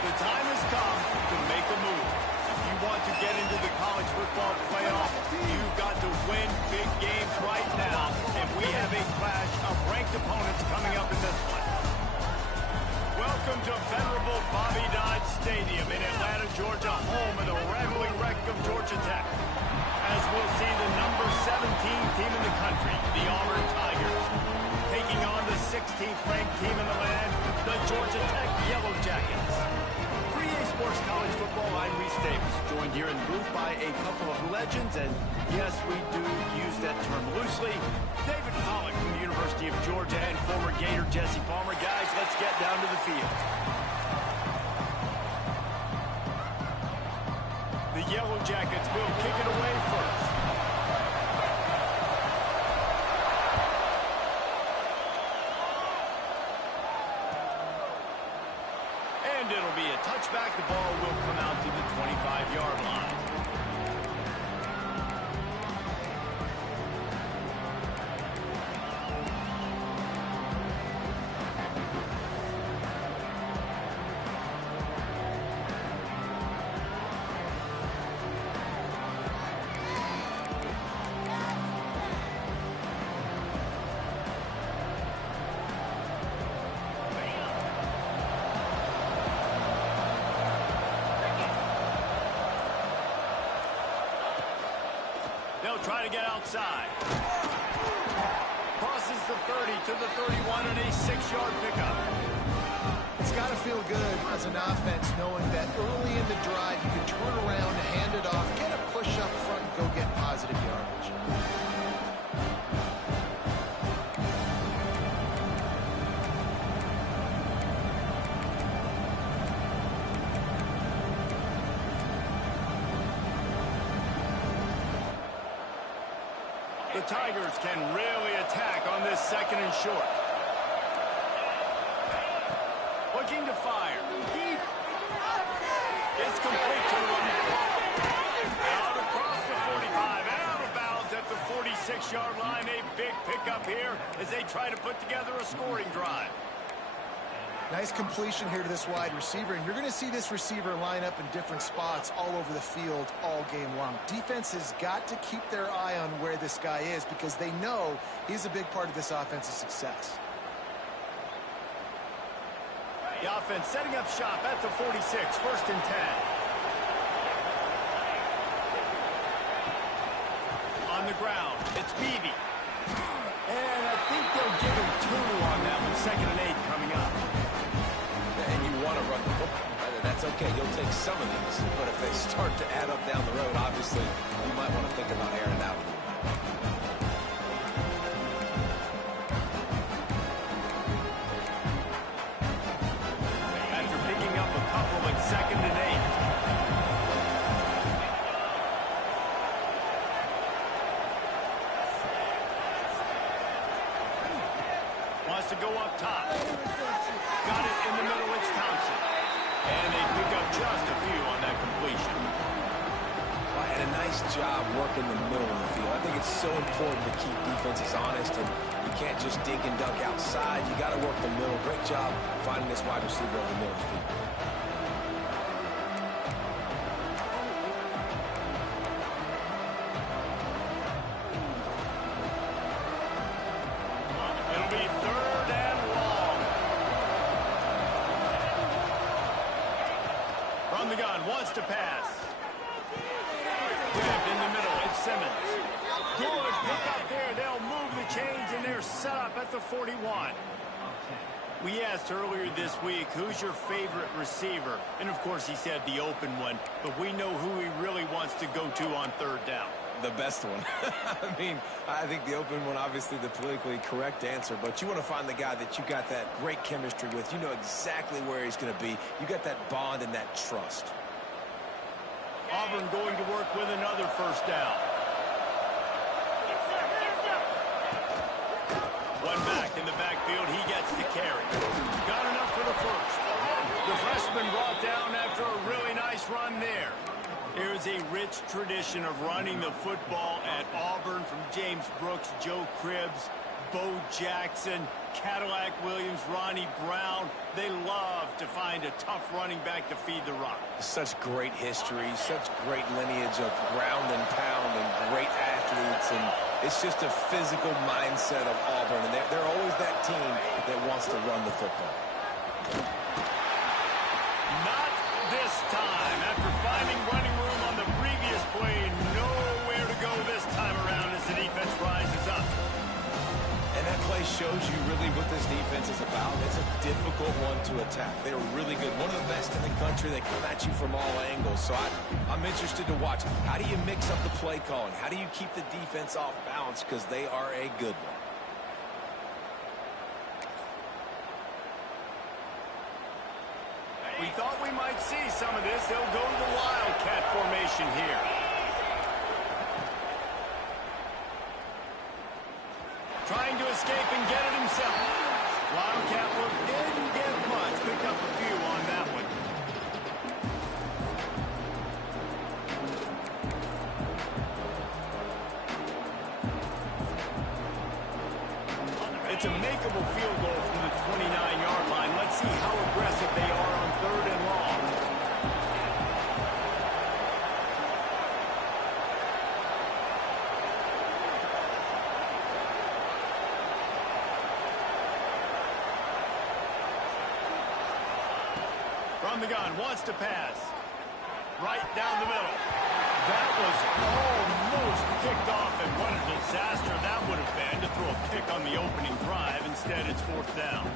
The time has come to make a move. If you want to get into the college football playoff, you've got to win big games right now, and we have a clash of ranked opponents coming up in this one. Welcome to venerable Bobby Dodd Stadium in Atlanta, Georgia, home of the rambling wreck of Georgia Tech. As we'll see the number 17 team in the country, the Auburn Tigers, taking on the 16th ranked team in the land, the Georgia Tech Yellow Jackets. For EA Sports College Football, I'm Reese Davis, joined here in the booth by a couple of legends, and yes, we do use that term loosely. David Pollack from the University of Georgia and former Gator Jesse Palmer. Guys, let's get down to the field. The Yellow Jackets will kick it away first. And it'll be a touchback. The ball will come out to the 25-yard line. They'll try to get outside. Crosses the 30 to the 31 and a 6-yard pickup. It's got to feel good as an offense knowing that early in the drive you can turn around, hand it off, get a push up front, and go get positive yardage. The Tigers can really attack on this second and short. Looking to fire. Deep. It's complete to him. Out across the 45. Out of bounds at the 46-yard line. A big pickup here as they try to put together a scoring drive. Nice completion here to this wide receiver, and you're going to see this receiver line up in different spots all over the field all game long. Defense has got to keep their eye on where this guy is because they know he's a big part of this offense's success. The offense setting up shop at the 46, first and 10. On the ground, it's Beebe. And I think they'll give him 2 on that one, second and 8 coming up. And you want to run the football. That's okay. You'll take some of these. But if they start to add up down the road, obviously, you might want to think about airing it out a little bit. After picking up a couple in second and 8. Wants to go up top. Got it in the middle, it's Thompson. And they pick up just a few on that completion. And a nice job working the middle of the field. I think it's so important to keep defenses honest, and you can't just dig and dunk outside. You got to work the middle. Great job finding this wide receiver in the middle of the field. It'll be third and long. From the gun, wants to pass. Grabbed in the middle, it's Simmons. Good pick up there. They'll move the chains, and they're set up at the 41. We asked earlier this week, who's your favorite receiver? And, of course, he said the open one. But we know who he really wants to go to on third down. The best one. I mean, I think the open one, obviously the politically correct answer, but you want to find the guy that you got that great chemistry with. You know exactly where he's going to be. You got that bond and that trust. Auburn going to work with another first down. One back in the backfield. He gets the carry. Got enough for the first. The freshman brought down after a really nice run there. There's a rich tradition of running the football at Auburn from James Brooks, Joe Cribbs. Bo Jackson, Cadillac Williams, Ronnie Brown, they love to find a tough running back to feed the rock. Such great history, such great lineage of ground and pound and great athletes, and it's just a physical mindset of Auburn, and they're always that team that wants to run the football. Not this time. After finding running room on the previous play, nowhere to go this time around as the defense rises up. And that play shows you really what this defense is about. It's a difficult one to attack. They're really good. One of the best in the country. They come at you from all angles. So I'm interested to watch. How do you mix up the play calling? How do you keep the defense off balance? Because they are a good one. We thought we might see some of this. They'll go to the Wildcat formation here. Trying to escape and get it himself. Wildcat look didn't get much. Picked up a few on that one. It's a makeable field goal from the 29-yard line. Let's see how aggressive they are on 3rd and long. From the gun, wants to pass. Right down the middle. That was almost picked off, and what a disaster that would have been to throw a pick on the opening drive. Instead, it's 4th down.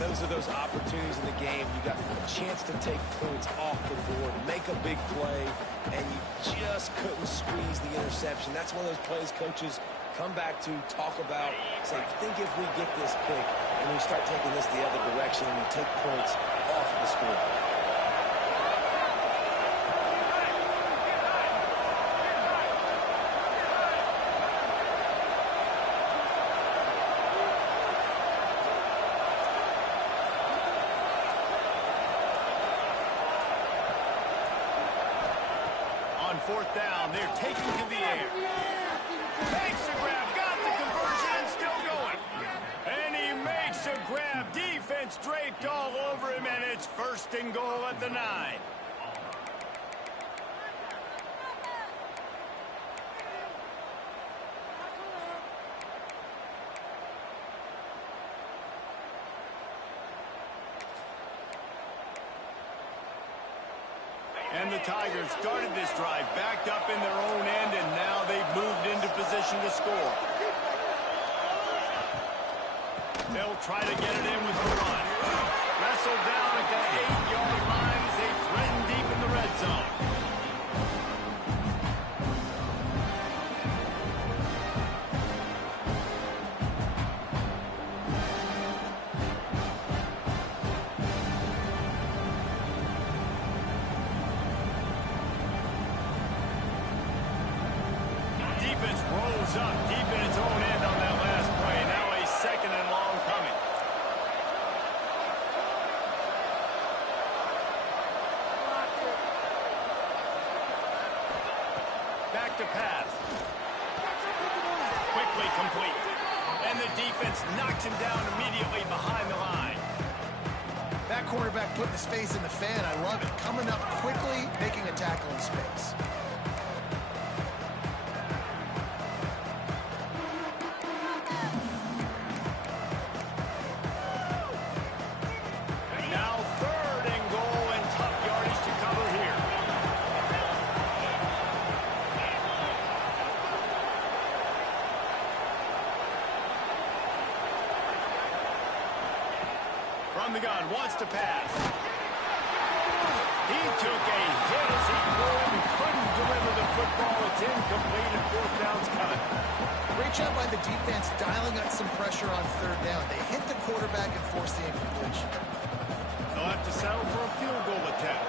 Those are those opportunities in the game. You got a chance to take points off the board, make a big play, and you just couldn't squeeze the interception. That's one of those plays coaches come back to, talk about, say, think if we get this pick and we start taking this the other direction and we take points off of the scoreboard. On 4th down, they're taking to the air. Makes a grab, got the conversion, and still going. And he makes a grab. Defense draped all over him, and it's 1st and goal at the 9. And the Tigers started this drive, backed up in their own end, and now they've moved into position to score. They'll try to get it in with a run. Wrestled down at the 8-yard line as they threaten deep in the red zone. Defense rolls up deep in its own end on that last play. Now a 2nd and long coming. Back to pass. Quickly complete. And the defense knocks him down immediately behind the line. That cornerback putting his face in the fan. I love it. Coming up quickly, making a tackle in space. Now 3rd and goal and tough yardage to cover here. From the gun, wants to pass. He took a hit as he pulled and couldn't deliver the football. It's incomplete and 4th down's coming. Great job by the defense dialing up some pressure on 3rd down. They hit the quarterback and forced the incompletion. They'll have to settle for a field goal attempt.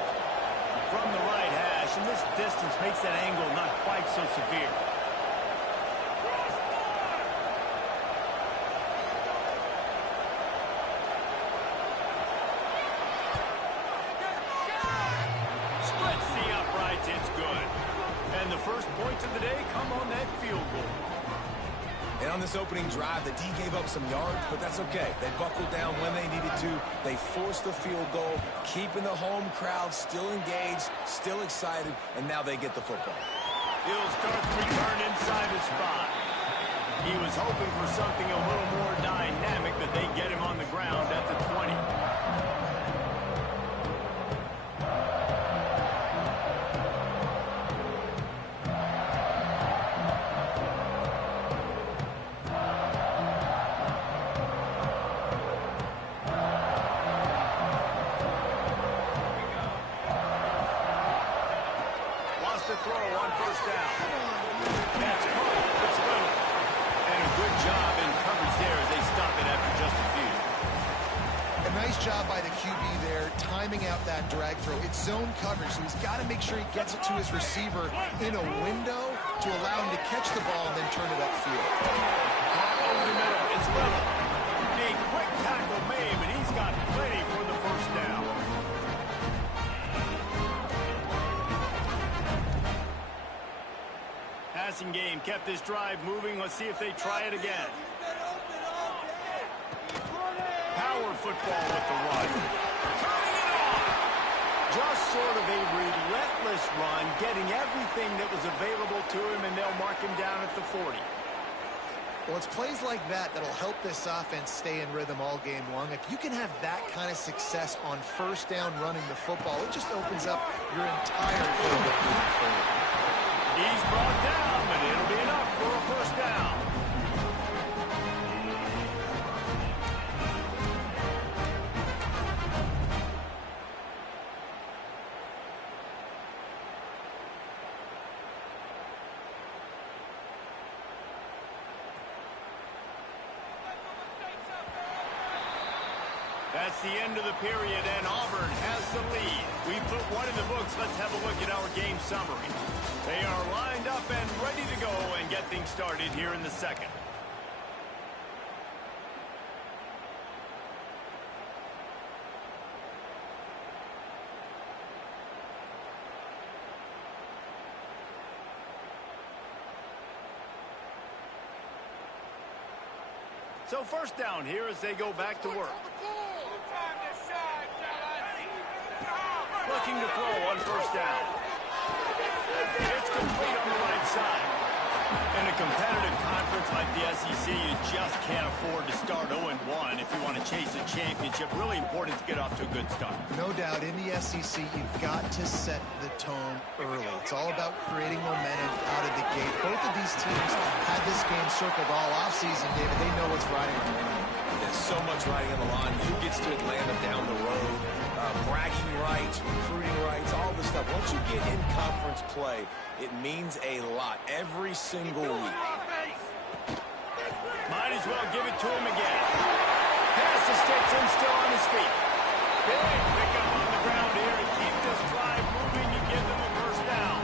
From the right hash, and this distance makes that angle not quite so severe. Splits the uprights, it's good. And the first points of the day come on that field goal. And on this opening drive, the D gave up some yards, but that's okay. They buckled down when they needed to. They forced the field goal, keeping the home crowd still engaged, still excited, and now they get the football. He'll start to return inside the spot. He was hoping for something a little more dynamic, but they get him on the ground at the 20. Throw on first down. That's caught. It's little. And a good job in coverage there as they stop it after just a few. A nice job by the QB there, timing out that drag throw. It's zone coverage, so he's got to make sure he gets it to his receiver in a window to allow him to catch the ball and then turn it upfield. Over the middle. It's little. A quick tackle made, but he's got plenty for the first down. Passing game kept this drive moving. Let's see if they try it again. Power football with the run. Turning it on. Just sort of a relentless run, getting everything that was available to him, and they'll mark him down at the 40. Well, it's plays like that that'll help this offense stay in rhythm all game long. If you can have that kind of success on first down running the football, it just opens up your entire field of moving forward. He's brought down, but it'll be enough for a first down. That's the end of the period, and Auburn has the lead. We put one in the books. Let's have a look at our game summary. They are lined up and ready to go and get things started here in the second. So first down here as they go back to work. Looking to throw on first down. It's complete on the right side. In a competitive conference like the SEC, you just can't afford to start 0-1 if you want to chase a championship. Really important to get off to a good start. No doubt, in the SEC, you've got to set the tone early. It's all about creating momentum out of the gate. Both of these teams had this game circled all offseason, David. They know what's riding on the line. There's so much riding on the line. Who gets to Atlanta down the road? Bragging rights, recruiting rights, all this stuff. Once you get in conference play, it means a lot every single week. Might as well give it to him again. Pass the sticks in, still on his feet. Big pick up on the ground here and keep this drive moving and give them a first down.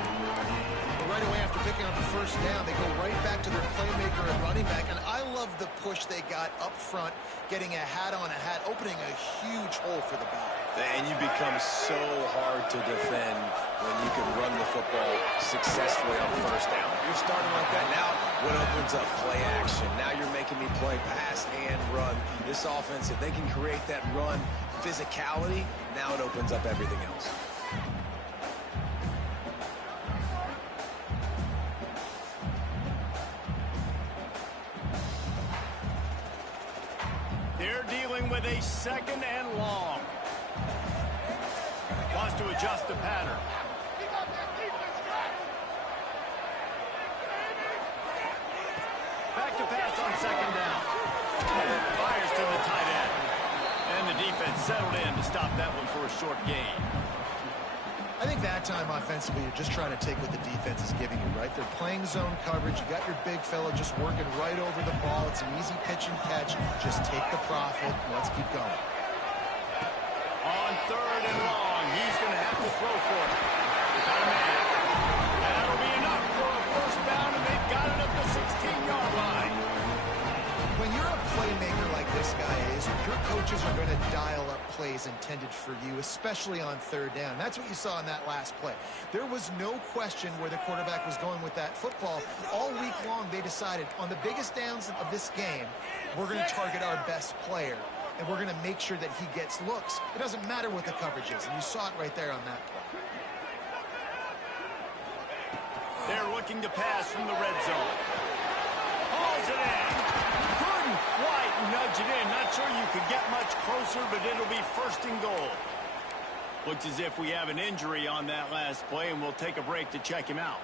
Right away after picking up the first down, they go right back to their playmaker and running back. And I love the push they got up front, getting a hat on a hat, opening a huge hole for the back. And you become so hard to defend when you can run the football successfully on first down. You're starting like that now. What opens up? Play action. Now you're making me play pass and run. This offense, if they can create that run physicality, now it opens up everything else. They're dealing with a second and long. Wants to adjust the pattern. Back to pass on second down. And fires to the tight end. And the defense settled in to stop that one for a short gain. I think that time offensively, you're just trying to take what the defense is giving you, right? They're playing zone coverage. You got your big fella just working right over the ball. It's an easy pitch and catch. Just take the profit. Let's keep going. On third and long, he's going to have to throw for it. Got a man. That'll be enough for a first down, and they've got it at the 16-yard line. When when you're a playmaker like this guy is, your coaches are going to dial up plays intended for you, especially on third down. That's what you saw in that last play. There was no question where the quarterback was going with that football. All week long, they decided on the biggest downs of this game, we're going to target our best player, and we're going to make sure that he gets looks. It doesn't matter what the coverage is, and you saw it right there on that play. They're looking to pass from the red zone. Hauls it in. Couldn't quite nudge it in. Not sure you could get much closer, but it'll be first and goal. Looks as if we have an injury on that last play, and we'll take a break to check him out.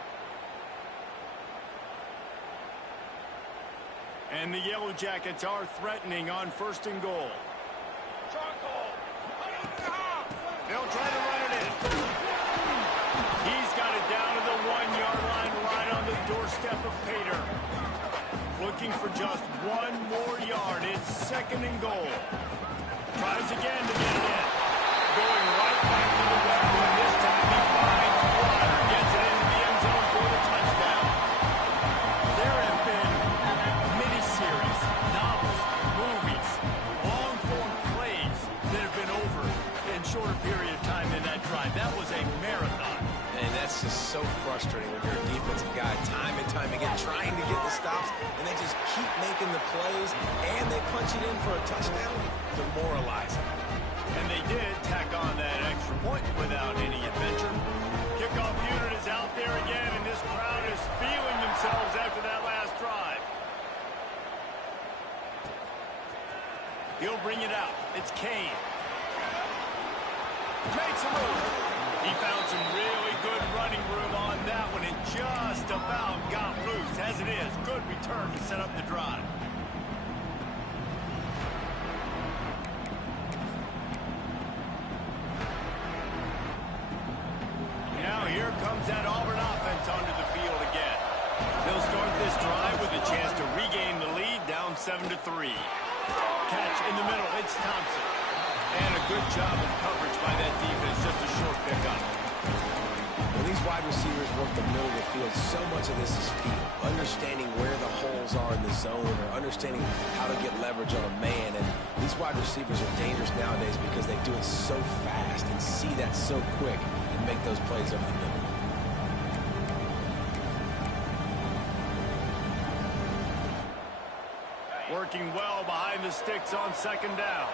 And the Yellow Jackets are threatening on first and goal. They'll try to run it in. He's got it down to the 1-yard line, right on the doorstep of Pater. Looking for just one more yard. It's second and goal. Tries again to get it in. Going right back to the well, and this time he finds water. Gets it into the end zone for the touchdown. There have been miniseries, novels, movies, long-form plays that have been over in shorter period of time than that drive. That was a marathon. And that's just so frustrating when you're a defensive guy time and time again trying to get the stops, and they just keep making the plays, and they punch it in for a touchdown. Demoralizing. And they did tack on that extra point without any adventure. Kickoff unit is out there again, and this crowd is feeling themselves after that last drive. He'll bring it out. It's Kane. Makes a move. He found some really good running room on that one and just about got loose. As it is, good return to set up the drive. Now here comes that Auburn offense onto the field again. They'll start this drive with a chance to regain the lead, down 7-3. Catch in the middle, it's Thompson. And a good job of coverage by that defense, just a short pickup. When these wide receivers work the middle of the field, so much of this is feel. Understanding where the holes are in the zone or understanding how to get leverage on a man. And these wide receivers are dangerous nowadays because they do it so fast and see that so quick and make those plays over the middle. Working well behind the sticks on second down.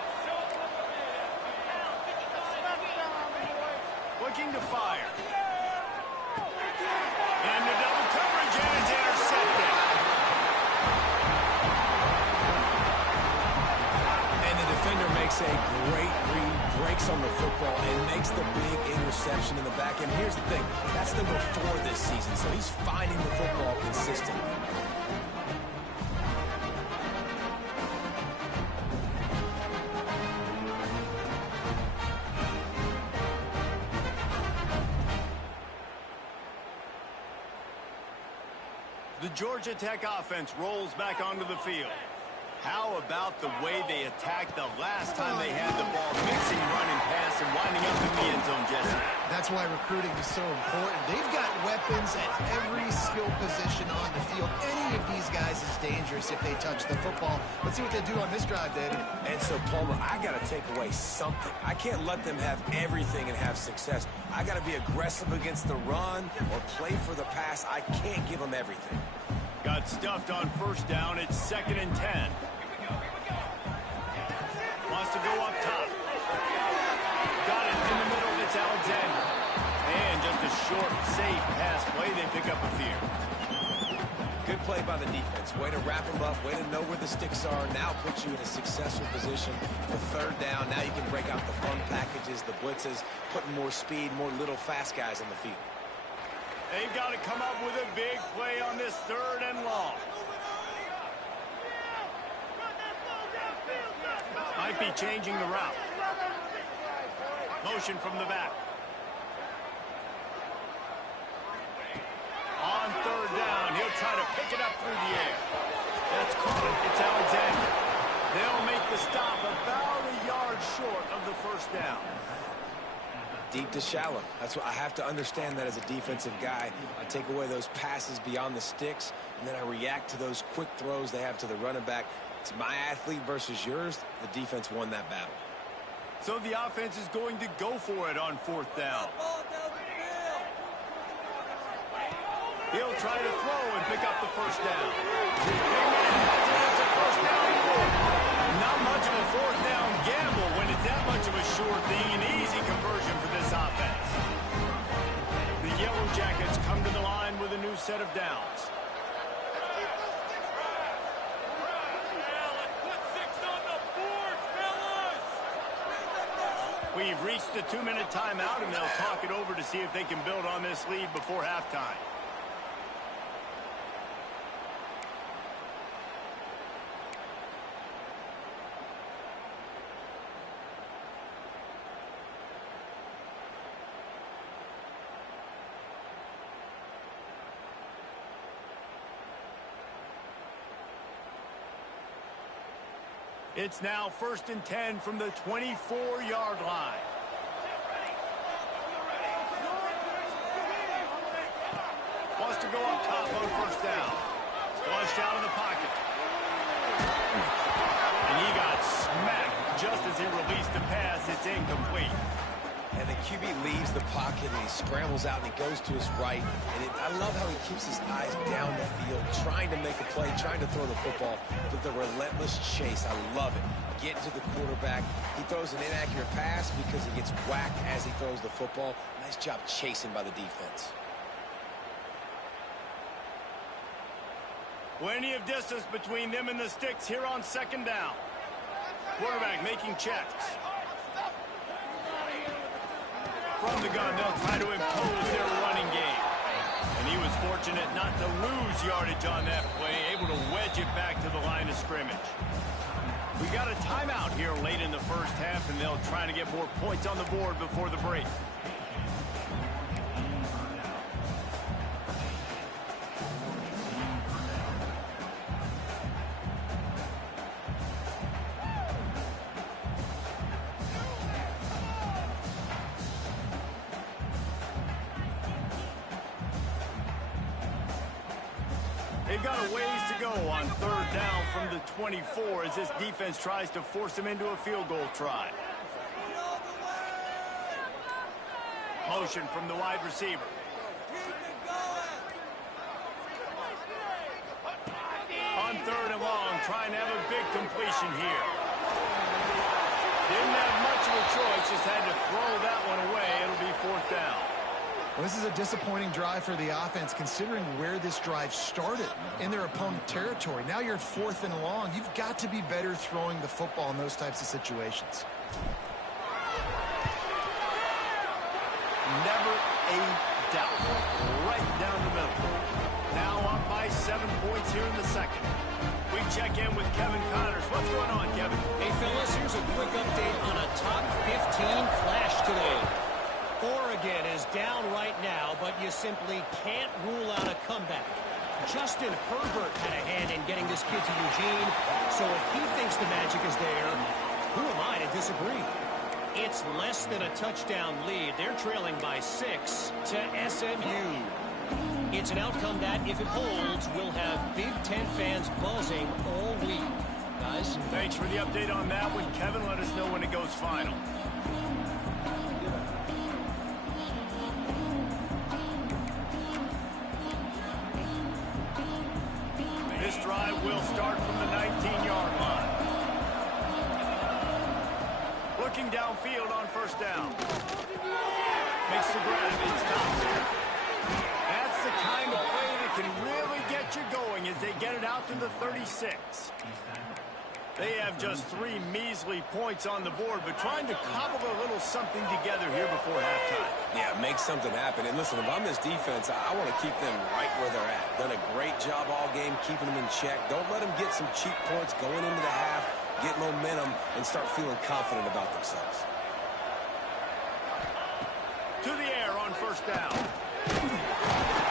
Looking to fire. And the double coverage, and it's intercepted. And the defender makes a great read, breaks on the football, and makes the big interception in the back. And here's the thing, that's number 4 this season, so he's finding the football consistently. The Georgia Tech offense rolls back onto the field. How about the way they attacked the last time they had the ball, mixing run and pass and winding up in the end zone, Jesse? That's why recruiting is so important. They've got weapons at every skill position on the field. Any of these guys is dangerous if they touch the football. Let's see what they do on this drive, David. And so, Palmer, I got to take away something. I can't let them have everything and have success. I got to be aggressive against the run or play for the pass. I can't give them everything. Got stuffed on first down. It's 2nd and 10. Wants to go up top. Got it in the middle. It's Alexander. And just a short, safe pass play. They pick up a few. Good play by the defense. Way to wrap them up. Way to know where the sticks are. Now puts you in a successful position for third down. Now you can break out the fun packages, the blitzes, putting more speed, more little fast guys on the field. They've got to come up with a big play on this 3rd and long. Might be changing the route. Motion from the back. On 3rd down, he'll try to pick it up through the air. That's caught. It's Alexander. They'll make the stop about a yard short of the first down. Deep to shallow. That's what I have to understand that as a defensive guy. I take away those passes beyond the sticks, and then I react to those quick throws they have to the running back. It's my athlete versus yours. The defense won that battle. So the offense is going to go for it on 4th down. He'll try to throw and pick up the first down. It's a first down. Not much of a 4th down gamble when it's that much of a sure thing. An easy conversion for this offense. The Yellow Jackets come to the line with a new set of downs. We've reached the 2-minute timeout, and they'll talk it over to see if they can build on this lead before halftime. It's now 1st and 10 from the 24-yard line. Wants to go up top on 1st down. Flushed out of the pocket. And he got smacked just as he released the pass. It's incomplete. And the QB leaves the pocket, and he scrambles out, and he goes to his right. And I love how he keeps his eyes down the field, trying to make a play, trying to throw the football, but the relentless chase, I love it. Get to the quarterback. He throws an inaccurate pass because he gets whacked as he throws the football. Nice job chasing by the defense. Plenty of distance between them and the sticks here on 2nd down. Quarterback making checks. From the gun, they'll try to impose their running game. And he was fortunate not to lose yardage on that play, able to wedge it back to the line of scrimmage. We got a timeout here late in the 1st half, and they'll try to get more points on the board before the break. They've got a ways to go on 3rd down from the 24 as this defense tries to force them into a field goal try. Motion from the wide receiver. On 3rd and long, trying to have a big completion here. Didn't have much of a choice, just had to throw that one away. It'll be 4th down. Well, this is a disappointing drive for the offense, considering where this drive started in their opponent territory. Now you're at 4th and long. You've got to be better throwing the football in those types of situations. Never a doubt. Right down the middle. Now up by 7 points here in the 2nd. We check in with Kevin Connors. What's going on, Kevin? Hey, fellas, here's a quick update on a top 15 clash today. Oregon is down right now, but you simply can't rule out a comeback. Justin Herbert had a hand in getting this kid to Eugene, so if he thinks the magic is there, who am I to disagree? It's less than a touchdown lead. They're trailing by 6 to SMU. It's an outcome that, if it holds, will have Big Ten fans buzzing all week. Guys? Thanks for the update on that one, Kevin. Let us know when it goes final. This drive will start from the 19-yard line. Looking downfield on 1st down. Makes the grab. It's stopped there. That's the kind of play that can really get you going as they get it out to the 36. They have just 3 measly points on the board, but trying to cobble a little something together here before halftime. Yeah, make something happen. And listen, if I'm this defense, I want to keep them right where they're at. Done a great job all game keeping them in check. Don't let them get some cheap points going into the half, get momentum, and start feeling confident about themselves. To the air on 1st down.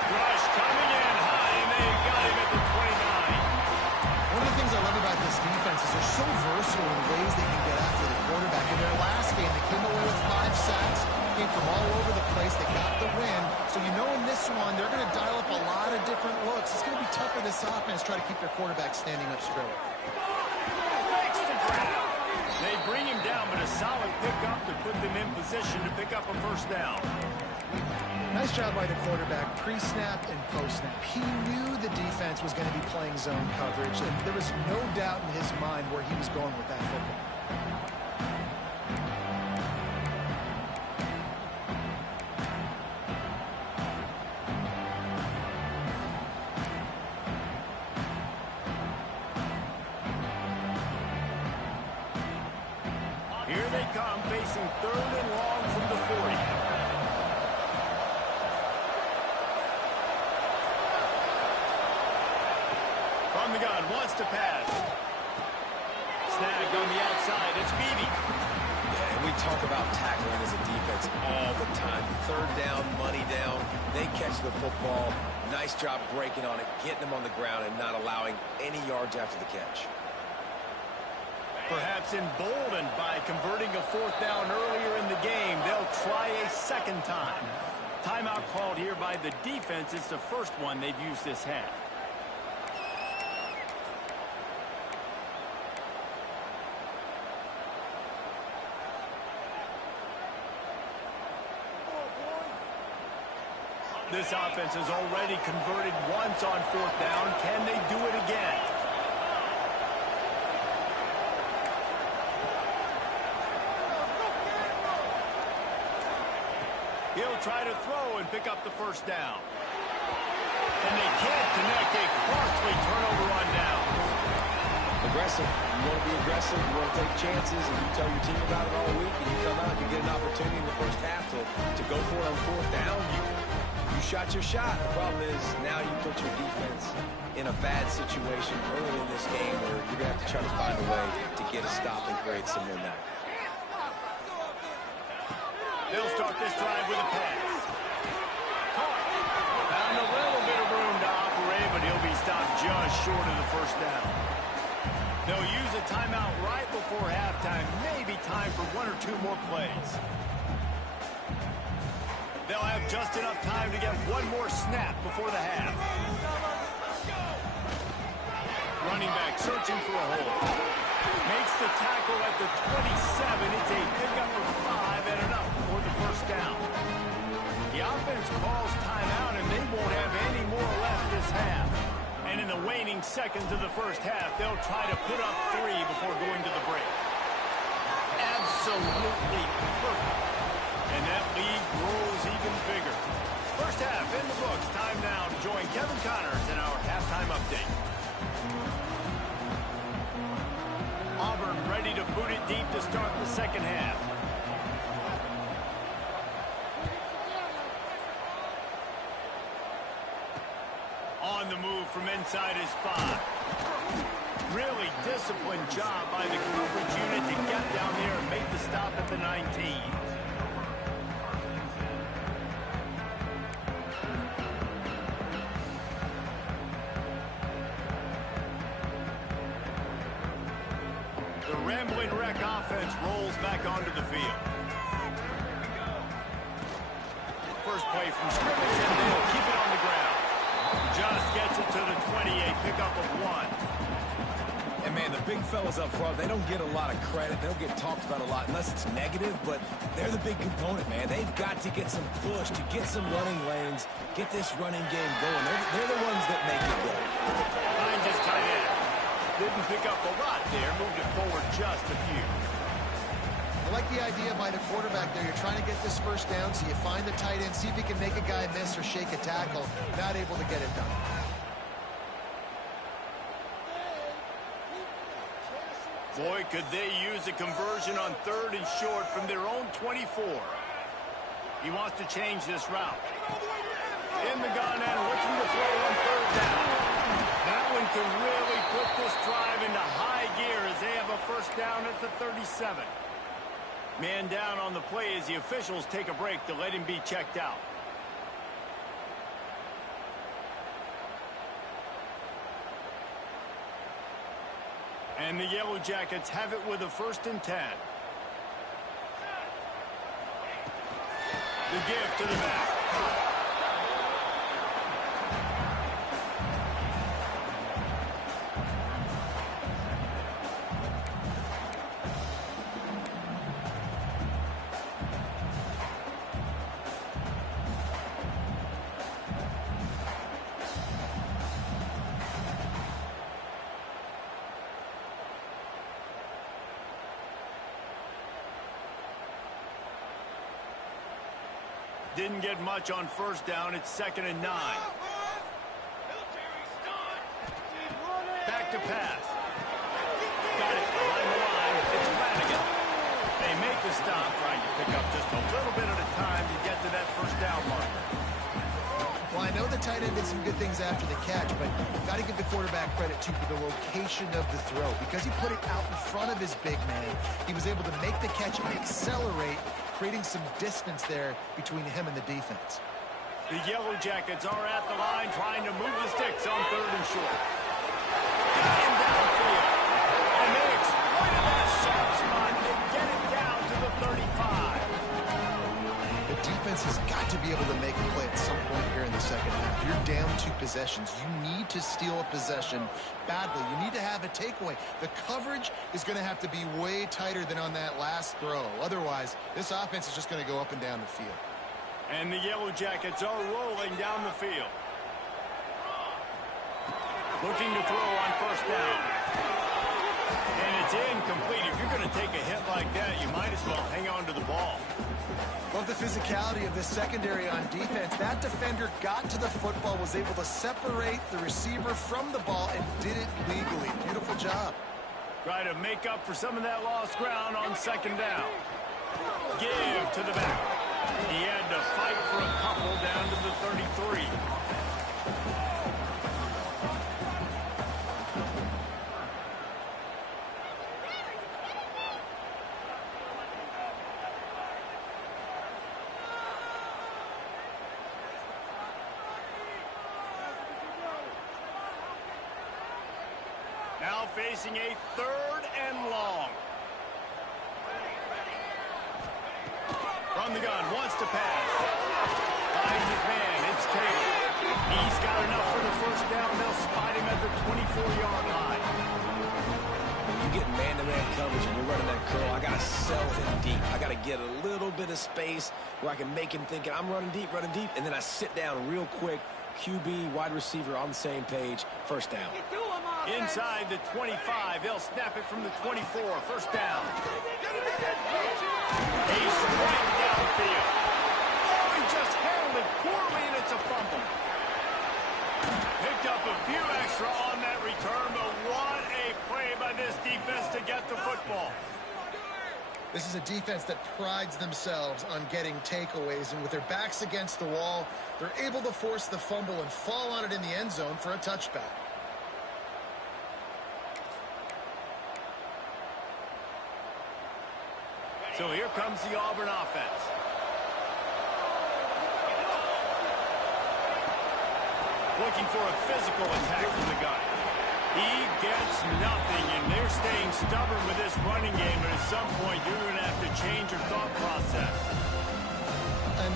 Rush coming in high, and they've got him at the 29. One of the things I love about this defense is they're so versatile in the ways they can get after the quarterback. In their last game, they came away with 5 sacks, came from all over the place. They got the win. So you know in this one, they're going to dial up a lot of different looks. It's going to be tough for this offense to try to keep their quarterback standing up straight. down, but a solid pickup to put them in position to pick up a first down. Nice job by the quarterback, pre-snap and post-snap. He knew the defense was going to be playing zone coverage, and there was no doubt in his mind where he was going with that football. Here they come, facing 3rd and long from the 40. From the gun, wants to pass. Snagged on the outside, it's Beebe. Yeah, and we talk about tackling as a defense all the time. 3rd down, money down. They catch the football. Nice job breaking on it, getting them on the ground, and not allowing any yards after the catch. Perhaps emboldened by converting a 4th down earlier in the game, they'll try a second time. Timeout called here by the defense. It's the first one they've used this half. This offense has already converted once on 4th down. Can they do it again? He'll try to throw and pick up the first down. And they can't connect. A costly turnover on down. Aggressive. You want to be aggressive. You want to take chances, and you tell your team about it all week, and you come out and you get an opportunity in the first half to go for it on 4th down. You shot your shot. The problem is now you put your defense in a bad situation early in this game where you're going to have to try to find a way to get a stop and create some momentum. They'll start this drive with a pass. Caught. Found a little bit of room to operate, but he'll be stopped just short of the first down. They'll use a timeout right before halftime. Maybe time for 1 or 2 more plays. They'll have just enough time to get 1 more snap before the half. Running back searching for a hole. Makes the tackle at the 27. It's a pickup of 5 and enough for the first down. The offense calls timeout, and they won't have any more left this half. And in the waning seconds of the first half, they'll try to put up 3 before going to the break. Absolutely perfect. And that lead grows even bigger. First half in the books. Time now to join Kevin Connors in our halftime update. Auburn ready to boot it deep to start the second half. On the move from inside his 5. Really disciplined job by the coverage unit to get down there and make the stop at the 19. The Rambling Wreck offense rolls back onto the field. First play from scrimmage, and they'll keep it on the ground. Just gets it to the 28, pickup of 1. And, man, the big fellas up front, they don't get a lot of credit. They don't get talked about a lot unless it's negative, but they're the big component, man. They've got to get some push, to get some running lanes, get this running game going. They're the ones that make it go. Line just tight end. Didn't pick up a lot there, moved it forward just a few. I like the idea by the quarterback there. You're trying to get this first down, so you find the tight end, see if he can make a guy miss or shake a tackle. Not able to get it done. Boy, could they use a conversion on 3rd and short from their own 24. He wants to change this route. In the gun and looking to throw on 3rd down. That one can really put this drive into high gear as they have a first down at the 37. Man down on the play as the officials take a break to let him be checked out. And the Yellow Jackets have it with a 1st and 10. The give to the back. Didn't get much on first down. It's 2nd and 9. Back to pass. Got it behind the line. It's Flanagan. They make the stop, trying to pick up just a little bit at a time to get to that first down marker. Well, I know the tight end did some good things after the catch, but got to give the quarterback credit, too, for the location of the throw. Because he put it out in front of his big man, he was able to make the catch and accelerate, creating some distance there between him and the defense. The Yellow Jackets are at the line trying to move the sticks on 3rd and short. Got him downfield. And they exploited that soft spot and get it down to the 35. The defense has got to be able to make a play at some point here in the second half. You're down 2 possessions. You need to steal a possession badly. You need to have a takeaway. The coverage is going to have to be way tighter than on that last throw. Otherwise, this offense is just going to go up and down the field. And the Yellow Jackets are rolling down the field. Looking to throw on first down. And it's incomplete. If you're going to take a hit like that, you might as well hang on to the ball. Love the physicality of the secondary on defense. That defender got to the football, was able to separate the receiver from the ball, and did it legally. Beautiful job. Try to make up for some of that lost ground on 2nd down. Give to the back. He had to fight for a couple down to the 33. Now facing a 3rd and long. From the gun, wants to pass. Finds his man, it's Taylor. He's got enough for the first down. They'll spot him at the 24-yard line. When you get man-to-man coverage and you're running that curl, I got to sell him deep. I got to get a little bit of space where I can make him think I'm running deep, and then I sit down real quick. QB, wide receiver on the same page, first down. Inside the 25, they'll snap it from the 24, first down. He's right downfield. Oh, he just handled it poorly, and it's a fumble. Picked up a few extra on that return, but what a play by this defense to get the football. This is a defense that prides themselves on getting takeaways, and with their backs against the wall, they're able to force the fumble and fall on it in the end zone for a touchback. So here comes the Auburn offense. Looking for a physical attack from the gun. He gets nothing, and they're staying stubborn with this running game, but at some point you're going to have to change your thought process.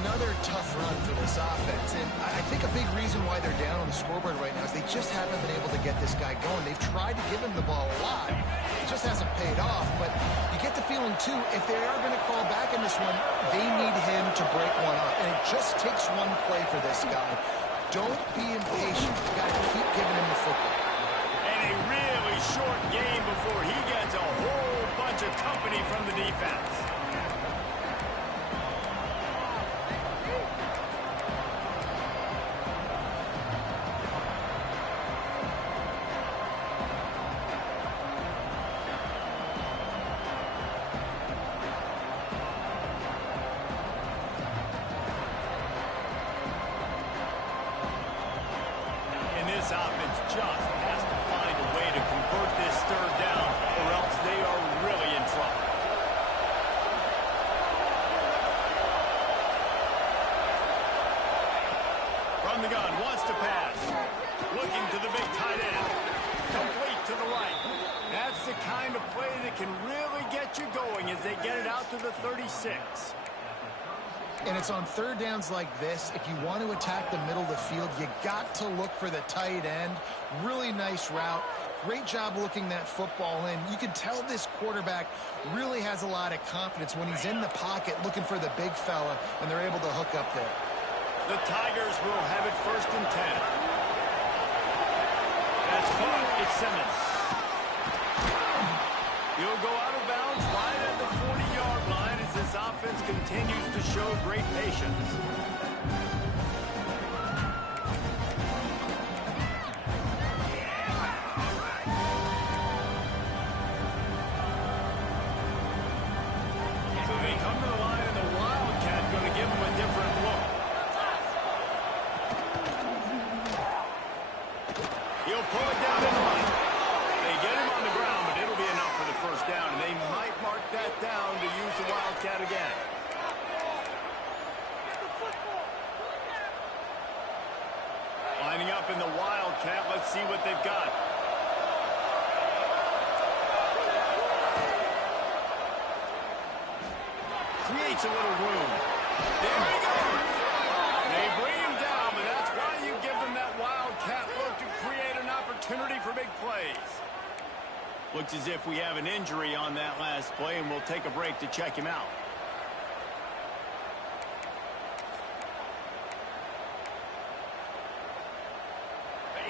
Another tough run for this offense, and I think a big reason why they're down on the scoreboard right now is they just haven't been able to get this guy going. They've tried to give him the ball a lot. It just hasn't paid off, but you get the feeling, too, if they are going to call back in this one, they need him to break one up, and it just takes one play for this guy. Don't be impatient. You got to keep giving him the football. And a really short game before he gets a whole bunch of company from the defense. Offense just has to find a way to convert this 3rd down, or else they are really in trouble. From the gun, wants to pass. Looking to the big tight end. Complete to the right. That's the kind of play that can really get you going as they get it out to the 36. And it's on 3rd downs like this, if you want to attack the middle of the field, you got to look for the tight end. Really nice route. Great job looking that football in. You can tell this quarterback really has a lot of confidence when he's in the pocket looking for the big fella, and they're able to hook up there. The Tigers will have it 1st and 10. That's caught. It's Simmons. He'll go out of bounds right at the 40-yard line as this offense continues to show great patience. So they come to the line, and the Wildcat going to give them a different look. He'll pull it down and run. They get him on the ground, but it'll be enough for the first down, and they might mark that down to use the Wildcat again. Lining up in the Wildcat. Let's see what they've got. Creates a little room. There he goes. They bring him down, but that's why you give them that Wildcat look to create an opportunity for big plays. Looks as if we have an injury on that last play, and we'll take a break to check him out.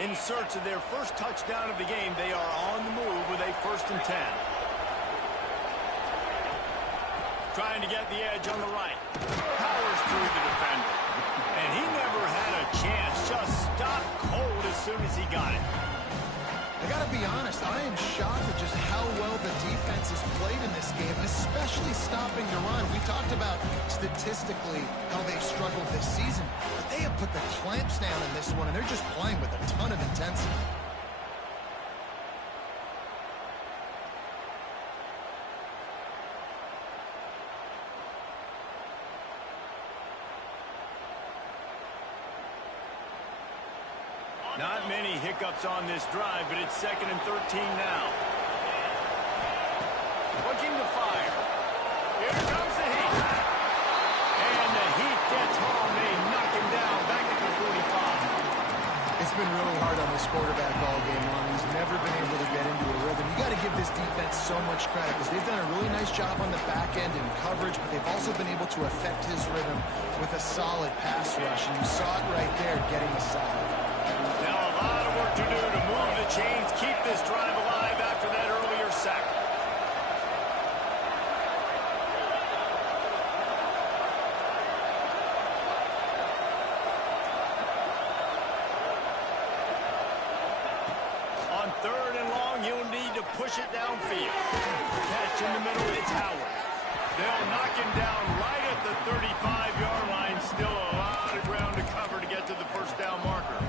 In search of their first touchdown of the game, they are on the move with a 1st and 10. Trying to get the edge on the right. Powers through the defender. And he never had a chance. Just stopped cold as soon as he got it. I got to be honest, I am shocked at just how well the defense has played in this game, especially stopping the run. We talked about statistically how they've struggled this season, but they have put the clamps down in this one, and they're just playing with a ton of intensity. Not many hiccups on this drive, but it's 2nd and 13 now. Looking to fire. Here comes the Heat. And the Heat gets home. They knock him down back at the 45. It's been really hard on this quarterback all game long. He's never been able to get into a rhythm. You got to give this defense so much credit because they've done a really nice job on the back end in coverage, but they've also been able to affect his rhythm with a solid pass rush. And you saw it right there getting the sack. Now a lot of work to do to move the chains, keep this drive alive after that earlier sack. On 3rd and long, you'll need to push it downfield. Catch in the middle, it's Howard. They'll knock him down right at the 35-yard line. Still a lot of ground to cover to get to the first down marker.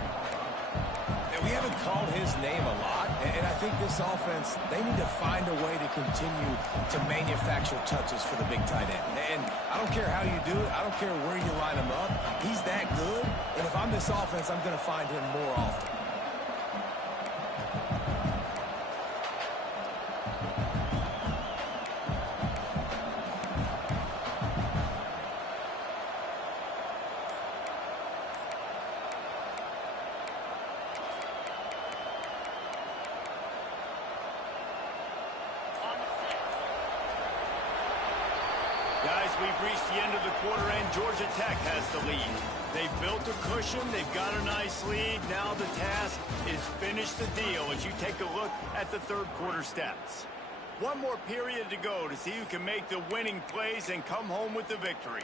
We haven't called his name a lot, and I think this offense, they need to find a way to continue to manufacture touches for the big tight end. And I don't care how you do it. I don't care where you line him up. He's that good, and if I'm this offense, I'm going to find him more often. Guys, we've reached the end of the quarter, and Georgia Tech has the lead. They've built a cushion. They've got a nice lead. Now the task is finish the deal as you take a look at the 3rd quarter stats. One more period to go to see who can make the winning plays and come home with the victory.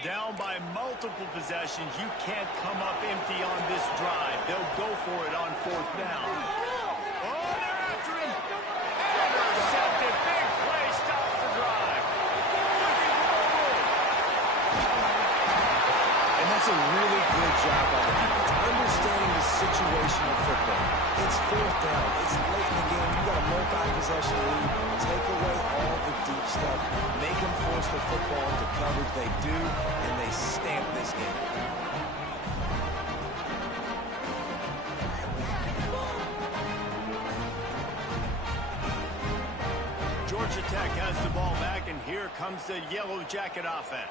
Down by multiple possessions, you can't come up empty on this drive. They'll go for it on 4th down. Oh, they're after him. Intercepted. Big play stops the drive. Looking for a win. And that's a really good job by the defense, understanding the situation of football. It's 4th down. It's late in the game. You got a multi-possession lead. Take away all the deep stuff. Make them force the football into coverage. They do, and they stamp this game. Georgia Tech has the ball back, and here comes the Yellow Jacket offense.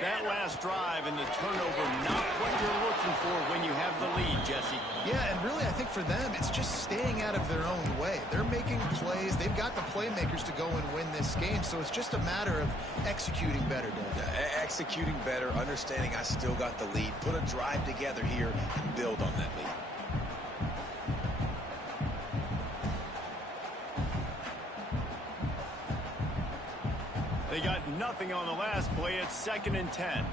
That last drive and the turnover, not what you're looking for when you have the lead, Jesse. Yeah, and really, I think for them, it's just staying out of their own way. They're making plays. They've got the playmakers to go and win this game, so it's just a matter of executing better, Dave. Yeah, executing better, understanding I still got the lead, put a drive together here and build on that lead. They got nothing on the last play. It's 2nd and 10.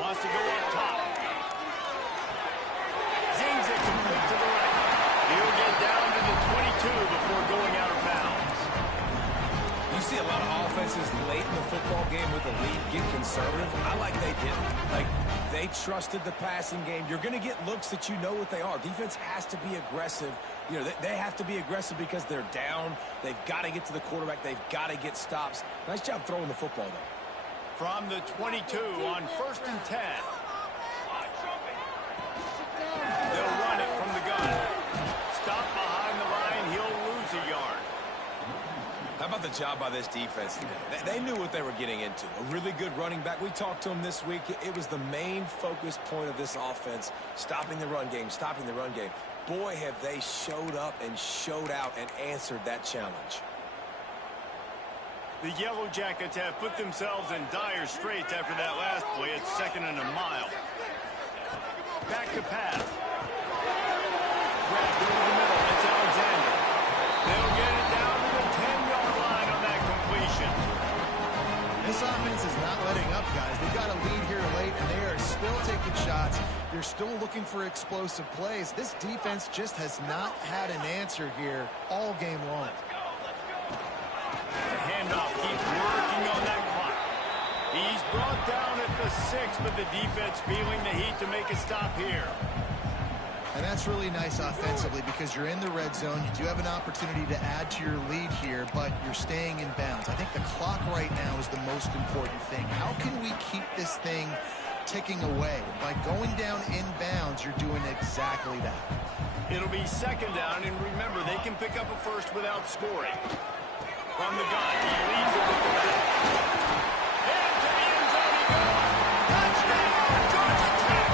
Wants to go up top. Zings it complete to the right. He'll get down to the 22 before going out of bounds. You see a lot of offenses late in the football game with the lead get conservative. I like they didn't. Like, they trusted the passing game. You're going to get looks that you know what they are. Defense has to be aggressive. You know, they have to be aggressive because they're down. They've got to get to the quarterback. They've got to get stops. Nice job throwing the football, though. From the 22 on 1st and 10. They'll run it from the gun. Stop behind the line. He'll lose a yard. How about the job by this defense today? They knew what they were getting into. A really good running back. We talked to him this week. It was the main focus point of this offense, stopping the run game, stopping the run game. Boy, have they showed up and showed out and answered that challenge. The Yellow Jackets have put themselves in dire straits after that last play. It's 2nd and a mile. Back to pass. Grabbed over the middle. It's Alexander. They'll get it down to the 10-yard line on that completion. This offense is not letting up, guys. They've got a lead here late, and they are still taking shots. They're still looking for explosive plays. This defense just has not had an answer here all game long. The handoff keeps working on that clock. He's brought down at the 6, but the defense feeling the heat to make a stop here. And that's really nice offensively because you're in the red zone. You do have an opportunity to add to your lead here, but you're staying in bounds. I think the clock right now is the most important thing. How can we keep this thing ticking away? By going down in bounds, you're doing exactly that. It'll be 2nd down, and remember, they can pick up a first without scoring. From the gun, he leaves it with the back. Into the end zone he goes. Touchdown, Georgia Tech!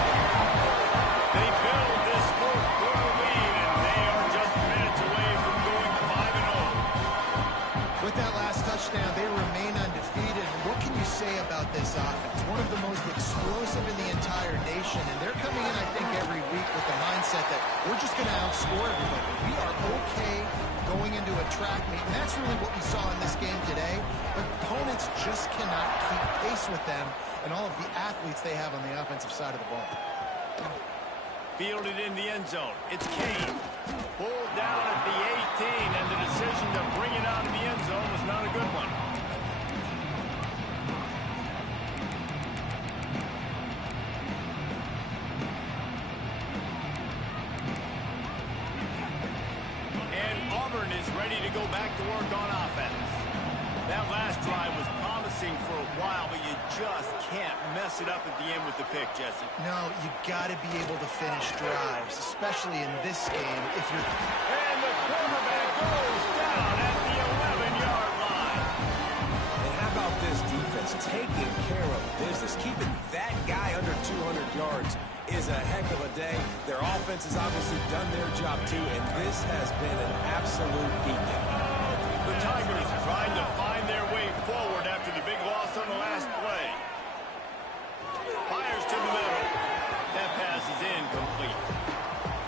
They build this 4th quarter lead, and they are just minutes away from going 5-0. With that last touchdown, they remain undefeated. And what can you say about this offense? One of the most explosive in the entire nation, and they're coming in, I think, every week with the mindset that we're just going to outscore everybody. We are okay going into a track meet, and that's really what we saw in this game today. But opponents just cannot keep pace with them and all of the athletes they have on the offensive side of the ball. Fielded in the end zone. It's Kane. Pulled down at the 18, and the decision to bring it out of the end zone was not a good one. And Auburn is ready to go back to work on offense. That last drive was promising for a while, but you just can't mess it up at the end with the pick, Jesse. No, you got to be able to finish drives, especially in this game. If you're... And the quarterback goes down at the 11-yard line. And how about this defense taking care of business? Keeping that guy under 200 yards is a heck of a day. Their offense has obviously done their job too, and this has been an absolute beatdown. The Tigers trying to find their way forward after the big loss on the last play. Fires to the middle. That pass is incomplete.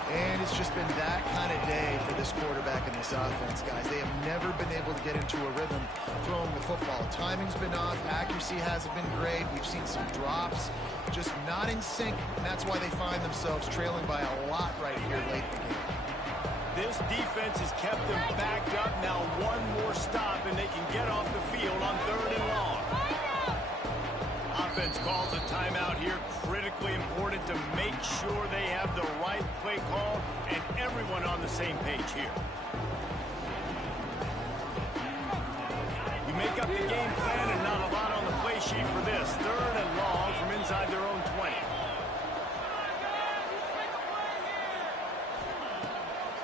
And it's just been that kind of day for this quarterback and this offense, guys. They have never been able to get into a rhythm throwing the football. Timing's been off. Accuracy hasn't been great. We've seen some drops, just not in sync, and that's why they find themselves trailing by a lot right here late in the game. This defense has kept them backed up. Now one more stop, and they can get off the field on 3rd and long. Offense calls a timeout here. Critically important to make sure they have the right play call and everyone on the same page here. You make up the game plan and not a lot on the play sheet for this. 3rd and long from inside their own 20.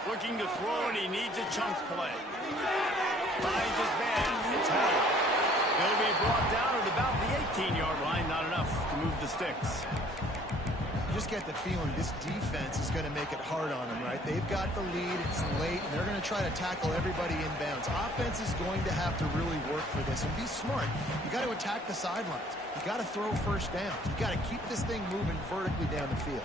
Looking to throw, and he needs a chunk play. Finds his man. It's held. He'll be brought down at about the 18-yard line. Not enough to move the sticks. You just get the feeling this defense is going to make it hard on them, right? They've got the lead. It's late, and they're going to try to tackle everybody inbounds. Offense is going to have to really work for this and be smart. You got to attack the sidelines. You got to throw first down. You got to keep this thing moving vertically down the field.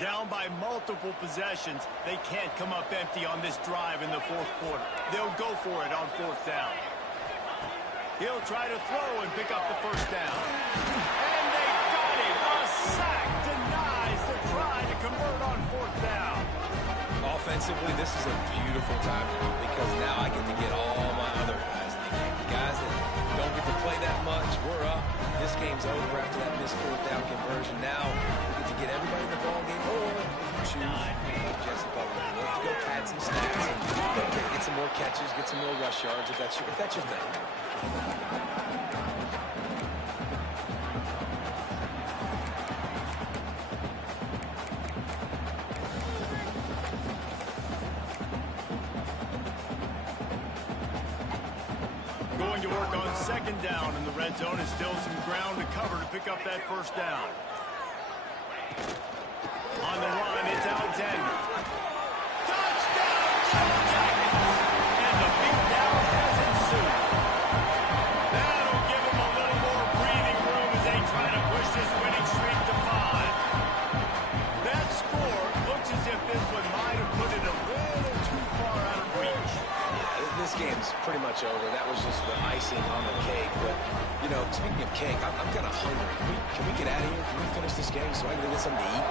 Down by multiple possessions. They can't come up empty on this drive in the fourth quarter. They'll go for it on fourth down. He'll try to throw and pick up the first down. And they got him. A sack denies the try to convert on fourth down. Offensively, this is a beautiful time because now I get to get all my other guys in the game. Guys that don't get to play that much, we're up. This game's over after that missed fourth down conversion. Now we get to get everybody in the ball game, or if you choose, Jesse Butler, to go pad some stats and get some more catches, get some more rush yards if that's your thing. Going to work on second down in the red zone, and still some ground to cover to pick up that first down. On the run, it's Alexander. Touchdown, Yellow Jackets! And the beatdown has ensued. That'll give them a little more breathing room as they try to push this winning streak to 5. That score looks as if this one might have put it a little too far out of reach. This game's pretty much over. That was just the icing on the cake. But, you know, speaking of cake, I'm kind of hungry. Can we get out of here? Can we finish this game so I can get something to eat?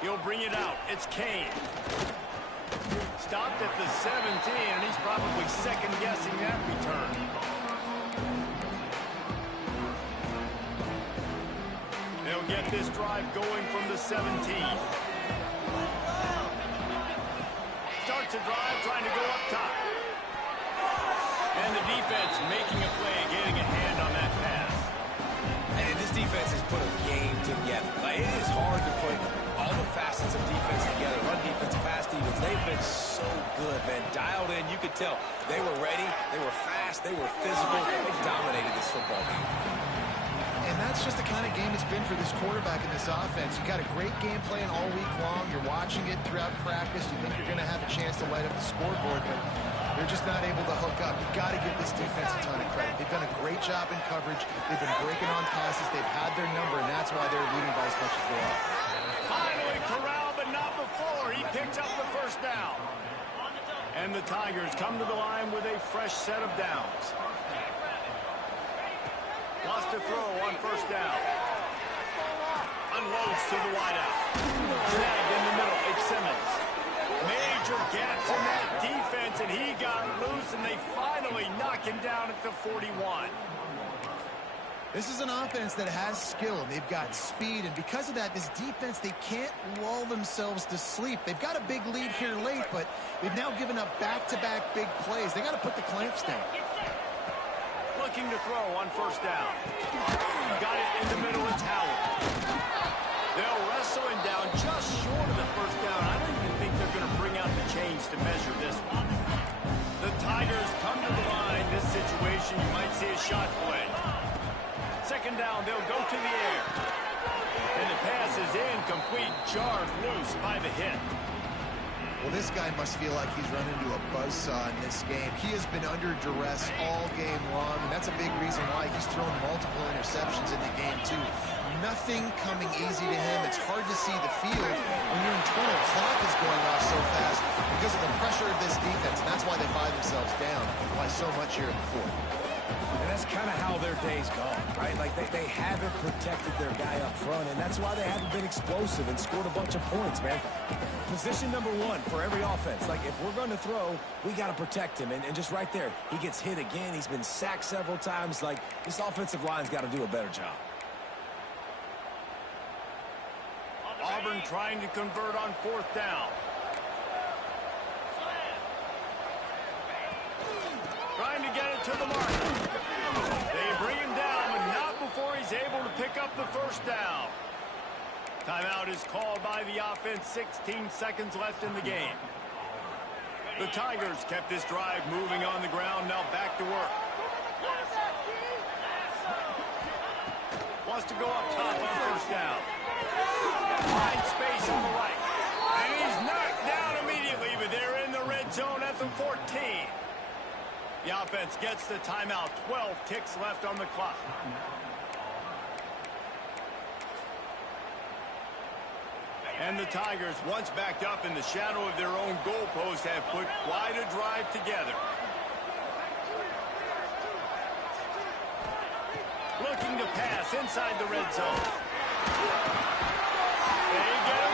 He'll bring it out. It's Kane. Stopped at the 17, and he's probably second-guessing that return. They'll get this drive going from the 17. Starts a drive, trying to go up top. And the defense making a play, getting a hand on that pass. And this defense has put a game together. Like, it is hard to put all the facets of defense together. Run defense, pass defense. They've been so good, man. Dialed in. You could tell they were ready. They were fast. They were physical. They dominated this football game. And that's just the kind of game it's been for this quarterback in this offense. You got a great game plan all week long. You're watching it throughout practice. You think you're going to have a chance to light up the scoreboard, but they're just not able to hook up. You've got to give this defense a ton of credit. They've done a great job in coverage. They've been breaking on passes. They've had their number, and that's why they're leading by as much as they are. Finally corralled, but not before. He picked up the first down. And the Tigers come to the line with a fresh set of downs. Lost to throw on first down. Unloads to the wideout. Snagged in the middle. It's Simmons. Major gaps in that defense, and he got loose, and they finally knock him down at the 41. This is an offense that has skill, and they've got speed, and because of that, this defense, they can't lull themselves to sleep. They've got a big lead here late, but they've now given up back-to-back big plays. They got to put the clamps down. Looking to throw on first down. Got it in the middle. It's Howard. They'll wrestle him down just short of the first down. I don't even think they're going to bring out the chains to measure this one. The Tigers come to the line. This situation, you might see a shot play. Second down, they'll go to the air. And the pass is incomplete, jarred loose by the hit. Well, this guy must feel like he's run into a buzzsaw in this game. He has been under duress all game long, and that's a big reason why he's thrown multiple interceptions in the game, too. Nothing coming easy to him. It's hard to see the field when your internal clock is going off so fast because of the pressure of this defense, and that's why they find themselves down by so much here in the fourth. And that's kind of how their day's gone, right? Like, they haven't protected their guy up front, and that's why they haven't been explosive and scored a bunch of points, man. Position number one for every offense. Like, if we're going to throw, we got to protect him. And just right there, he gets hit again. He's been sacked several times. Like, this offensive line's got to do a better job. Auburn trying to convert on fourth down. Trying to get it to the marker. They bring him down, but not before he's able to pick up the first down. Timeout is called by the offense. 16 seconds left in the game. The Tigers kept this drive moving on the ground. Now back to work. Wants to go up top on first down. Finds space on the right. And he's knocked down immediately, but they're in the red zone at the 14. The offense gets the timeout. 12 ticks left on the clock. And the Tigers, once backed up in the shadow of their own goalpost, have put quite a drive together. Looking to pass inside the red zone. They get